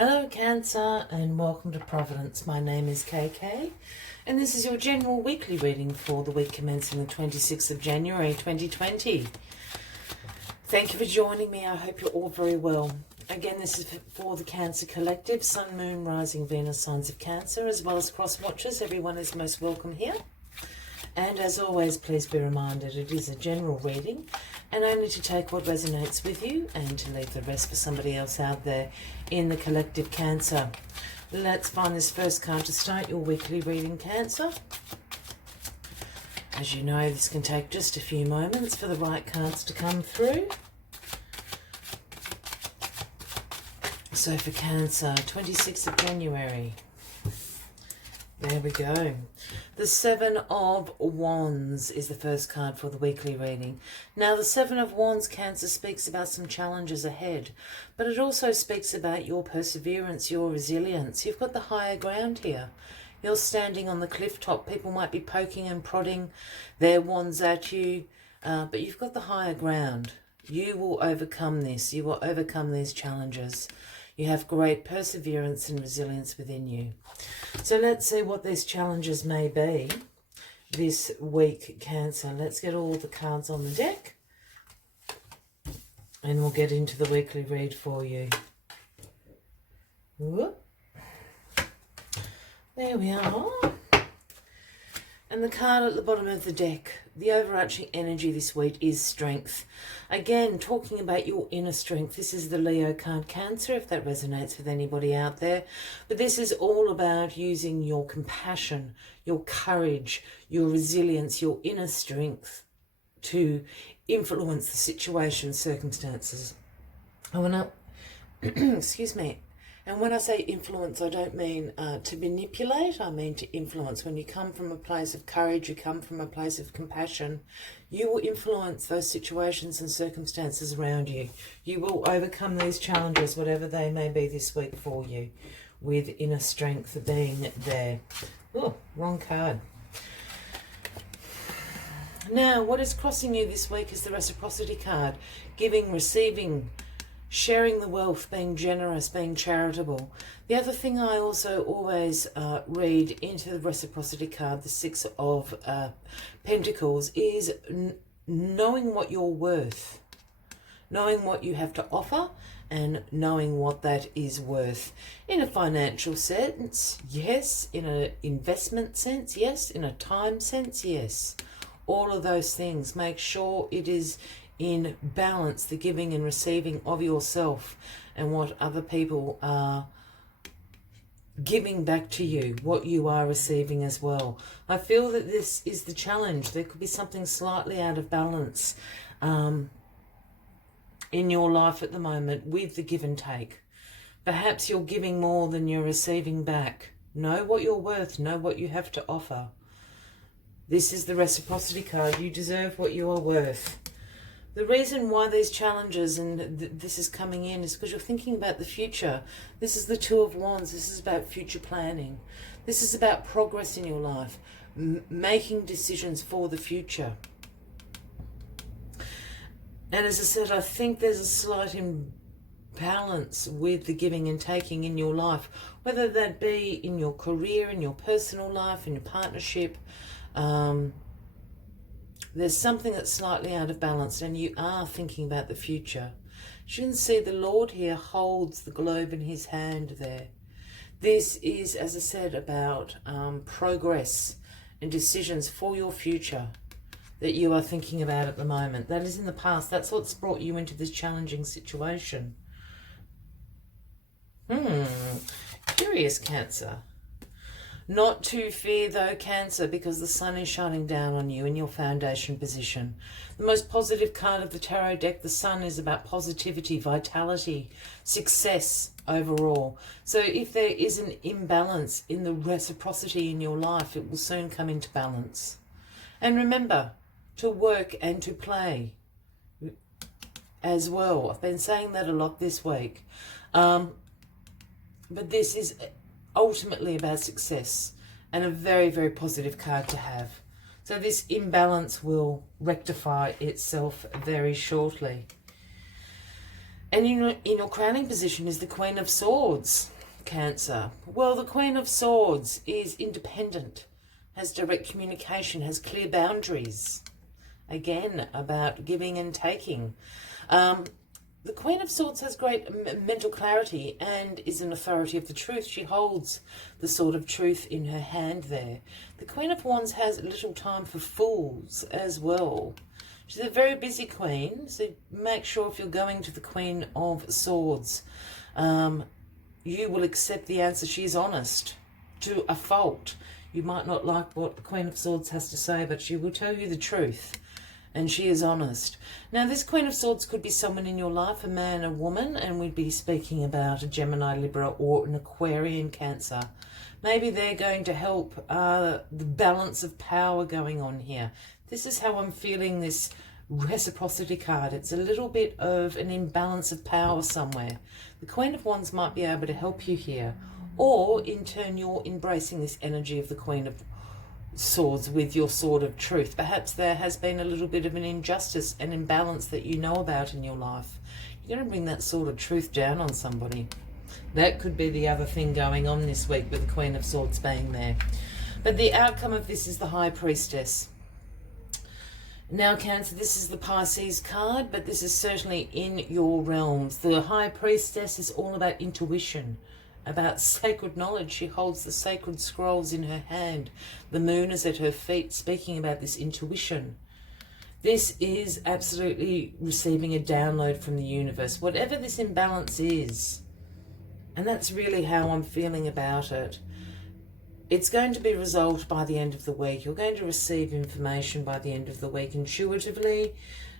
Hello Cancer and welcome to Providence. My name is KK and this is your general weekly reading for the week commencing the 26th of January 2020. Thank you for joining me. I hope you're all very well. Again, this is for the Cancer Collective, Sun, Moon, Rising, Venus, signs of Cancer, as well as cross watchers. Everyone is most welcome here. And as always, please be reminded it is a general reading and only to take what resonates with you and to leave the rest for somebody else out there in the collective Cancer. Let's find this first card to start your weekly reading, Cancer. As you know, this can take just a few moments for the right cards to come through. So for Cancer, 26th of January. There we go. The Seven of Wands is the first card for the weekly reading. Now, the Seven of Wands, Cancer, speaks about some challenges ahead, but it also speaks about your perseverance, your resilience. You've got the higher ground here. You're standing on the cliff top. People might be poking and prodding their wands at you, but you've got the higher ground. You will overcome this. You will overcome these challenges. You have great perseverance and resilience within you. So let's see what these challenges may be this week, Cancer. Let's get all the cards on the deck and we'll get into the weekly read for you. Whoop. There we are. And the card at the bottom of the deck, the overarching energy this week is strength. Again, talking about your inner strength. This is the Leo card, Cancer, if that resonates with anybody out there. But this is all about using your compassion, your courage, your resilience, your inner strength to influence the situation, circumstances. I want to, excuse me. And when I say influence, I don't mean to manipulate, I mean to influence. When you come from a place of courage, you come from a place of compassion, you will influence those situations and circumstances around you. You will overcome these challenges, whatever they may be this week for you, with inner strength being there. Oh, wrong card. Now, what is crossing you this week is the reciprocity card. Giving, receiving, sharing the wealth, being generous, being charitable. The other thing I also always read into the reciprocity card, the Six of Pentacles, is knowing what you're worth, knowing what you have to offer and knowing what that is worth. In a financial sense, yes. In an investment sense, yes. In a time sense, yes. All of those things. Make sure it is in balance, the giving and receiving of yourself and what other people are giving back to you, what you are receiving as well. I feel that this is the challenge. There could be something slightly out of balance in your life at the moment with the give and take. Perhaps you're giving more than you're receiving back. Know what you're worth. Know what you have to offer. This is the reciprocity card. You deserve what you are worth. The reason why these challenges and this is coming in is because you're thinking about the future. This is the Two of Wands. This is about future planning. This is about progress in your life, making decisions for the future. And as I said, I think there's a slight imbalance with the giving and taking in your life, whether that be in your career, in your personal life, in your partnership. There's something that's slightly out of balance and you are thinking about the future. You can see the Lord here holds the globe in his hand there. This is, as I said, about progress and decisions for your future that you are thinking about at the moment. That is in the past. That's what's brought you into this challenging situation. Curious, Cancer. Not to fear though, Cancer, because the sun is shining down on you in your foundation position. The most positive card of the tarot deck, the sun, is about positivity, vitality, success overall. So if there is an imbalance in the reciprocity in your life, it will soon come into balance. And remember to work and to play as well. I've been saying that a lot this week. But this is ultimately about success and a very, very positive card to have. So this imbalance will rectify itself very shortly. And in your crowning position is the Queen of Swords, Cancer. Well, the Queen of Swords is independent, has direct communication, has clear boundaries. Again, about giving and taking. The Queen of Swords has great mental clarity and is an authority of the truth. She holds the sword of truth in her hand there. The Queen of Wands has little time for fools as well. She's a very busy queen, so make sure if you're going to the Queen of Swords, you will accept the answer. She is honest to a fault. You might not like what the Queen of Swords has to say, but she will tell you the truth. And she is honest. Now, this Queen of Swords could be someone in your life, a man, a woman, and we'd be speaking about a Gemini, Libra, or an Aquarian, Cancer. Maybe they're going to help the balance of power going on here. This is how I'm feeling this reciprocity card. It's a little bit of an imbalance of power somewhere. The Queen of Wands might be able to help you here. Or, in turn, you're embracing this energy of the Queen of Swords with your sword of truth. Perhaps there has been a little bit of an injustice and imbalance that you know about in your life. You're going to bring that sword of truth down on somebody. That could be the other thing going on this week with the Queen of Swords being there. But the outcome of this is the High Priestess. Now, Cancer, this is the Pisces card, but this is certainly in your realms. The High Priestess is all about intuition, about sacred knowledge. She holds the sacred scrolls in her hand. The moon is at her feet, speaking about this intuition. This is absolutely receiving a download from the universe, whatever this imbalance is. And that's really how I'm feeling about it. It's going to be resolved by the end of the week. You're going to receive information by the end of the week intuitively,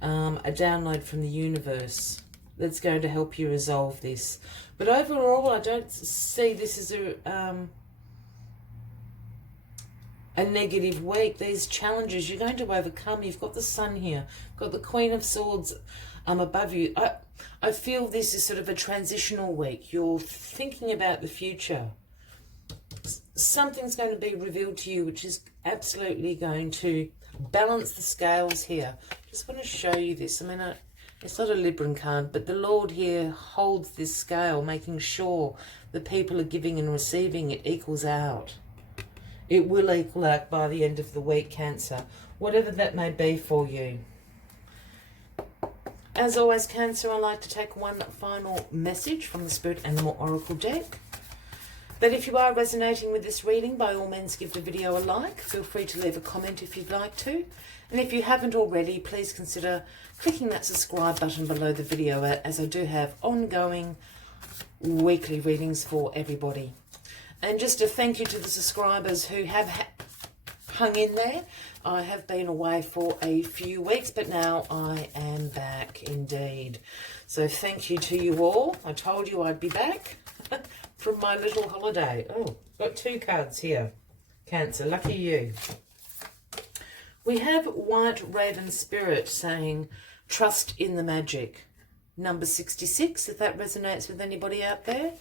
a download from the universe that's going to help you resolve this. But overall, I don't see this as a negative week. These challenges you're going to overcome. You've got the Sun here. You've got the Queen of Swords above you. I feel this is sort of a transitional week. You're thinking about the future. Something's going to be revealed to you which is absolutely going to balance the scales here. Just want to show you this. I mean, it's not a Libran card, but the Lord here holds this scale, making sure the people are giving and receiving. It equals out. It will equal out by the end of the week, Cancer, whatever that may be for you. As always, Cancer, I like to take one final message from the Spirit Animal Oracle deck. But if you are resonating with this reading, by all means give the video a like. Feel free to leave a comment if you'd like to. And if you haven't already, please consider clicking that subscribe button below the video, as I do have ongoing weekly readings for everybody. And just a thank you to the subscribers who have hung in there. I have been away for a few weeks, but now I am back indeed. So thank you to you all. I told you I'd be back from my little holiday. Oh, got two cards here. Cancer, lucky you. We have White Raven Spirit saying, trust in the magic. Number 66, if that resonates with anybody out there.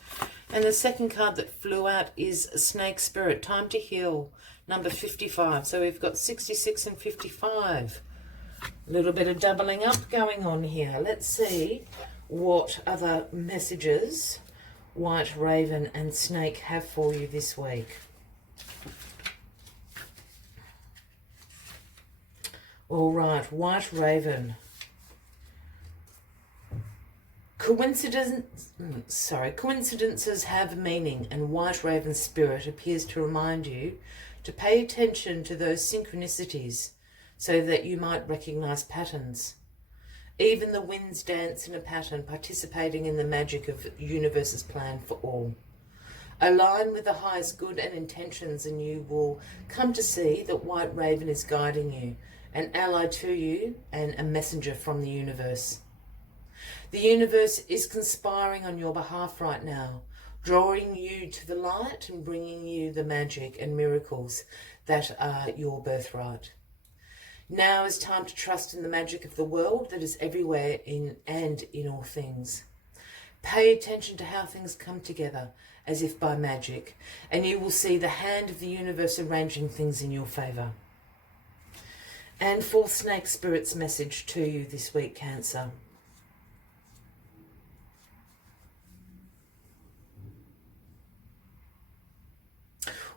And the second card that flew out is Snake Spirit, time to heal. Number 55. So we've got 66 and 55. A little bit of doubling up going on here. Let's see what other messages White Raven and Snake have for you this week. All right, White Raven. Coincidences have meaning, and White Raven Spirit appears to remind you to pay attention to those synchronicities so that you might recognize patterns. Even the winds dance in a pattern, participating in the magic of the universe's plan for all. Align with the highest good and intentions, and you will come to see that White Raven is guiding you, an ally to you, and a messenger from the universe. The universe is conspiring on your behalf right now, drawing you to the light and bringing you the magic and miracles that are your birthright. Now is time to trust in the magic of the world that is everywhere in all things. Pay attention to how things come together as if by magic, and you will see the hand of the universe arranging things in your favour. And for Snake Spirit's message to you this week, Cancer.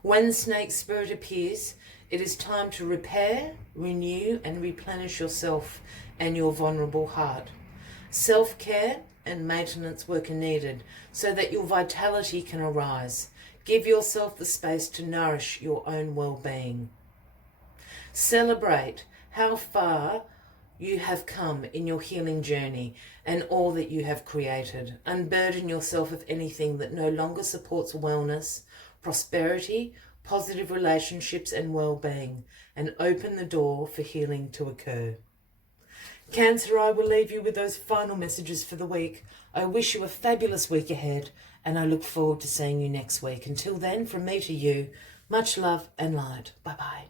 When snake spirit appears, it is time to repair, renew, and replenish yourself and your vulnerable heart. Self-care and maintenance work are needed so that your vitality can arise. Give yourself the space to nourish your own well-being. Celebrate how far you have come in your healing journey and all that you have created. Unburden yourself of anything that no longer supports wellness, prosperity, positive relationships and well-being, and open the door for healing to occur. Cancer, I will leave you with those final messages for the week. I wish you a fabulous week ahead, and I look forward to seeing you next week. Until then, from me to you, much love and light. Bye-bye.